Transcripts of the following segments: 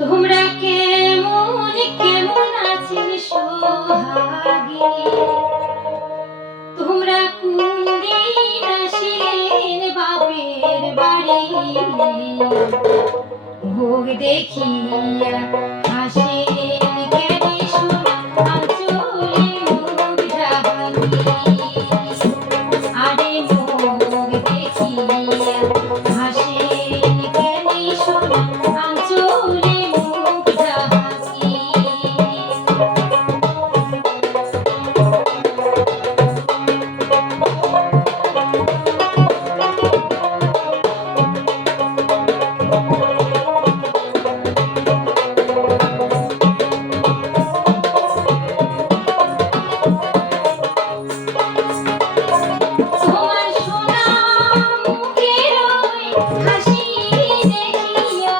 তোমরা কেমন কেমন আছেন সোহাগিনী, তোমরা কোন দিন আসিলেন বাপের বাড়ি, ভোগ দেখিয়া হাসেন কেন সোনা আঁচলে মুখ ঢাকি, আরে ভোগ দেখিয়া হাসেন কেন সোনা আঁচলে মুখ ঢাকি। তোমার সোনা মুখের ওই হাসি দেখিয়া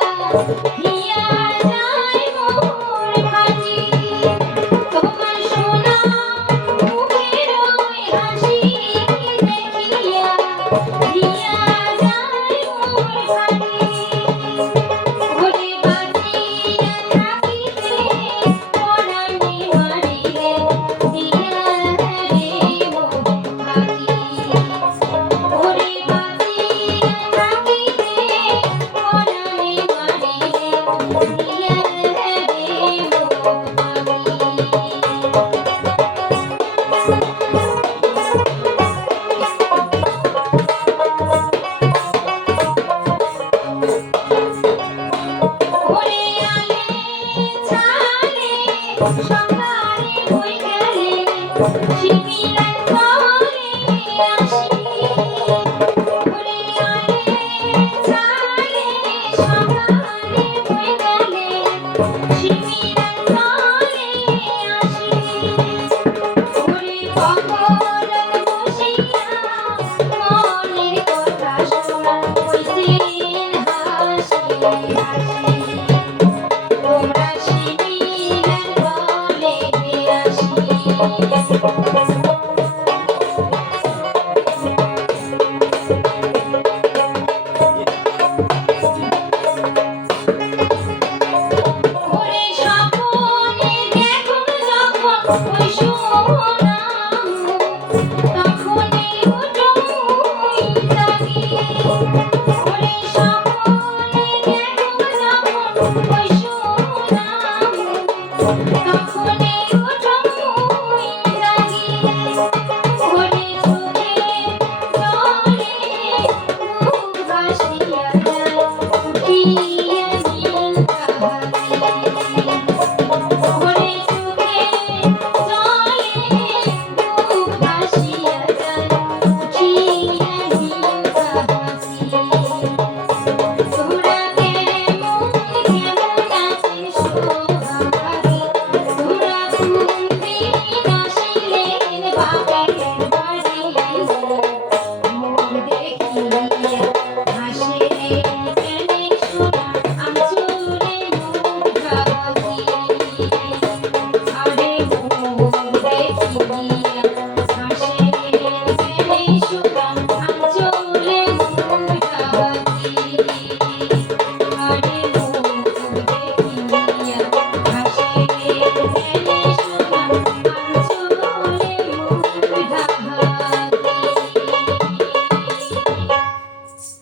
হিয়া যায় মোর ভাজি, তোমার সোনা মুখের ওই হাসি দেখিয়া হিয়া যায় মোর ভাজি, ওরে বাজিয়া থাকিতে পরাণে মারিলে দিয়া রে মোর ভাগি, ওরে বাজিয়া থাকিতে পরাণে মারিলে দিয়া রে মোর ওরে আলে ছালে সকালে হই গেলে শিবিরের ঘরে আসি, ওরে আলে ছালে সকালে হই গেলে শিবিরের ঘরে আসি, ওরে কখন বসিয়া মনের কথা শোনা কইতেন হাসি হাসি, তোমরা শিবিরের ঘরে আসি।